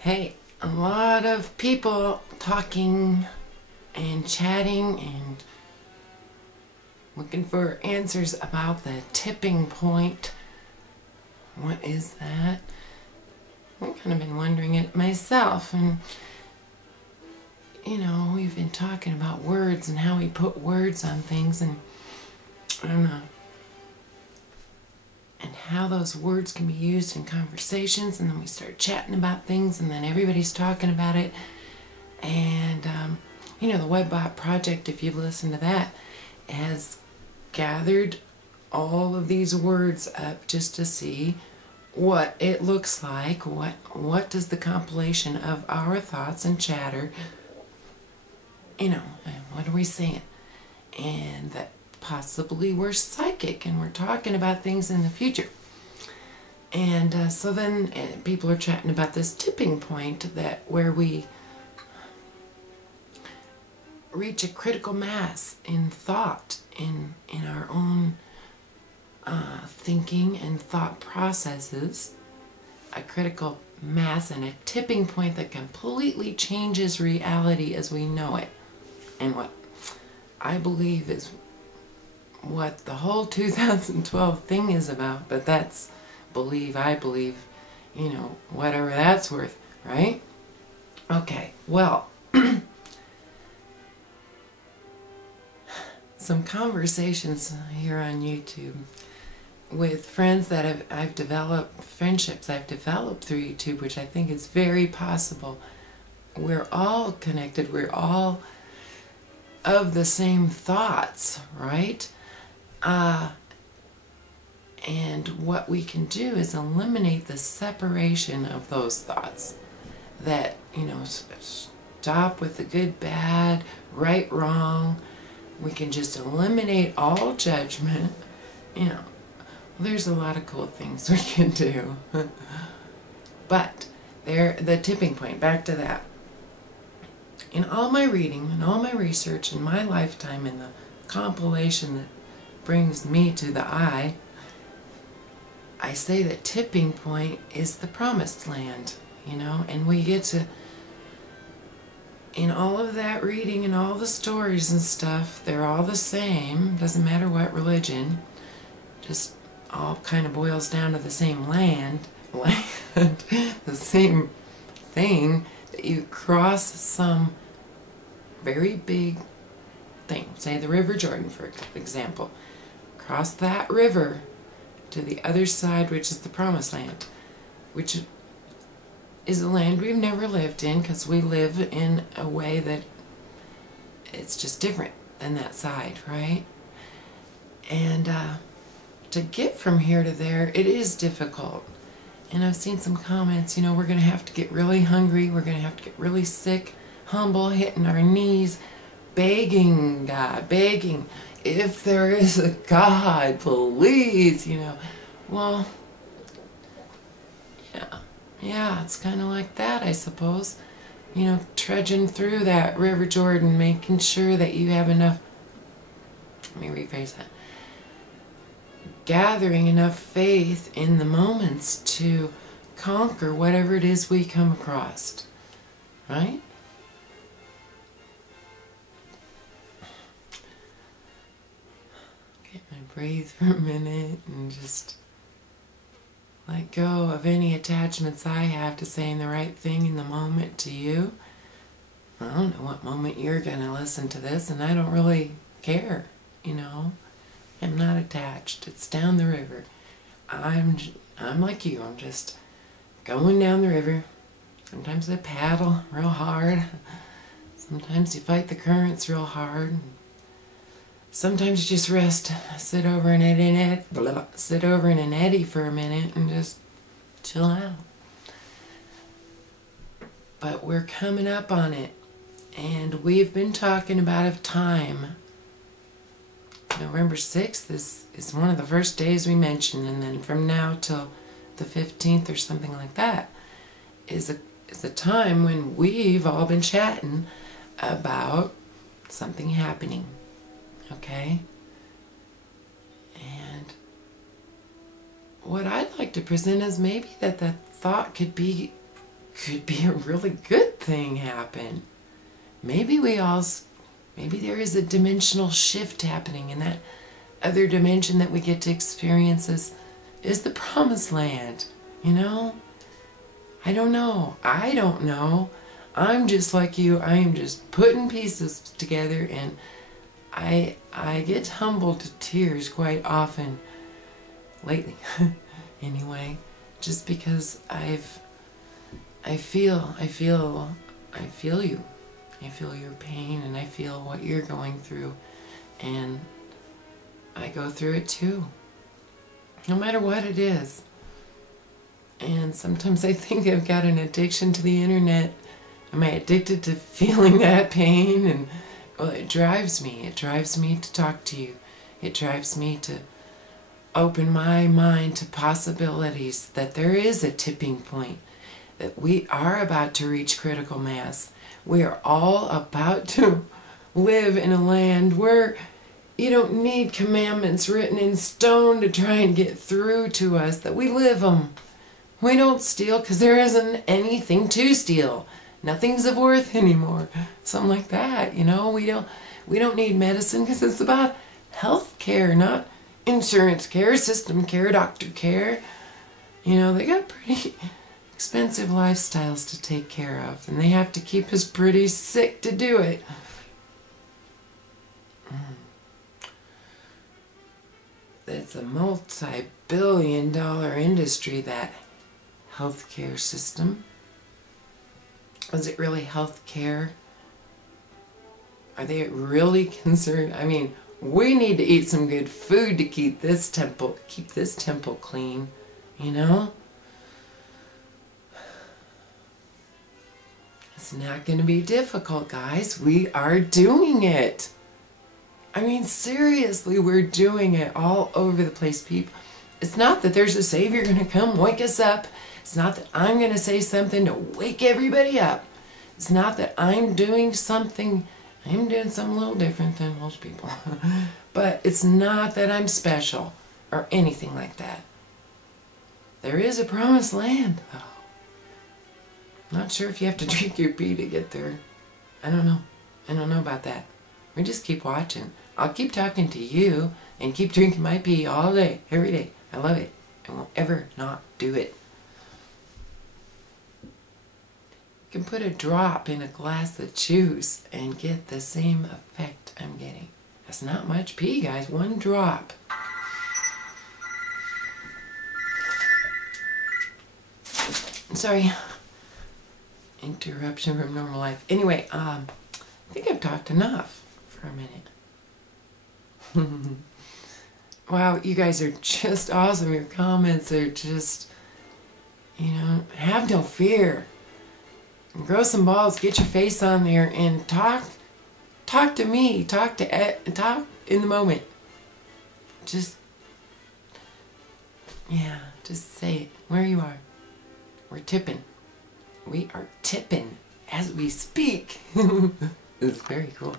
Hey, a lot of people talking and chatting and looking for answers about the tipping point. What is that? I've kind of been wondering it myself, and we've been talking about words and how we put words on things, and I don't know, and how those words can be used in conversations, and then we start chatting about things, and then everybody's talking about it. And the WebBot project, if you've listened to that, has gathered all of these words up just to see what it looks like. What does the compilation of our thoughts and chatter, what are we saying? And that possibly we're psychic and we're talking about things in the future. And so then people are chatting about this tipping point, that where we reach a critical mass in thought, in our own thinking and thought processes, a critical mass and a tipping point that completely changes reality as we know it. And what I believe is what the whole 2012 thing is about, but that's I believe, whatever that's worth, right? Okay, well, some conversations here on YouTube with friends that I've developed, friendships I've developed through YouTube, which I think is very possible. We're all connected, we're all of the same thoughts, right? And what we can do is eliminate the separation of those thoughts. That, stop with the good, bad, right, wrong. We can just eliminate all judgment. There's a lot of cool things we can do. But the tipping point, back to that. In all my reading and all my research in my lifetime, in the compilation that brings me to the I say that tipping point is the promised land, and we get to, in all of that reading and all the stories and stuff, they're all the same, doesn't matter what religion, just all kind of boils down to the same land, the same thing, that you cross some very big thing, say the River Jordan, for example. Cross that river to the other side, which is the promised land, which is a land we've never lived in, because we live in a way that it's just different than that side, right? And to get from here to there, it is difficult. And I've seen some comments, we're going to have to get really hungry, we're going to have to get really sick, humble, hitting our knees, begging God, begging, if there is a God, please, Well, yeah, it's kind of like that, I suppose. Trudging through that River Jordan, making sure that you have enough, let me rephrase that, gathering enough faith in the moments to conquer whatever it is we come across, right? Get my breathe for a minute and just let go of any attachments I have to saying the right thing in the moment to you. I don't know what moment you're going to listen to this, and I don't really care, I'm not attached. It's down the river. I'm like you. I'm just going down the river. Sometimes I paddle real hard. Sometimes you fight the currents real hard. Sometimes you just rest. Sit over in an eddy for a minute and just chill out. But we're coming up on it. And we've been talking about a time. November 6th is one of the first days we mentioned, and then from now till the 15th or something like that is a time when we've all been chatting about something happening, okay? And what I'd like to present is maybe that thought could be could be a really good thing happen. Maybe maybe there is a dimensional shift happening, and that other dimension that we get to experience is the promised land, you know? I don't know. I don't know. I'm just like you. I am just putting pieces together, and I get humbled to tears quite often lately. Anyway, just because I feel you. I feel your pain, and I feel what you're going through, and I go through it too. No matter what it is. And sometimes I think I've got an addiction to the internet. Am I addicted to feeling that pain? And well, it drives me. It drives me to talk to you. It drives me to open my mind to possibilities, that there is a tipping point, that we are about to reach critical mass. We are all about to live in a land where you don't need commandments written in stone to try and get through to us, that we live them. We don't steal because there isn't anything to steal. Nothing's of worth anymore. Something like that, you know. We don't need medicine because it's about health care, not insurance care, system care, doctor care. You know, they got pretty expensive lifestyles to take care of, and they have to keep us pretty sick to do it. It's a multi-billion-dollar industry, that healthcare system. Is it really healthcare? Are they really concerned? I mean, we need to eat some good food to keep this temple clean, you know? It's not going to be difficult, guys. We are doing it. I mean, seriously, we're doing it all over the place, people. It's not that there's a savior going to come wake us up. It's not that I'm going to say something to wake everybody up. It's not that I'm doing something a little different than most people. But it's not that I'm special or anything like that. There is a promised land, though. Not sure if you have to drink your pee to get there. I don't know. I don't know about that. We just keep watching. I'll keep talking to you and keep drinking my pee all day, every day. I love it. I won't ever not do it. You can put a drop in a glass of juice and get the same effect I'm getting. That's not much pee, guys. One drop. Sorry. Interruption from normal life. Anyway, I think I've talked enough for a minute. Wow, you guys are just awesome. Your comments are just, you know, have no fear. Grow some balls, get your face on there, and talk to me. Talk in the moment. Just, yeah, just say it where you are. We're tipping. We are tipping as we speak. It's very cool.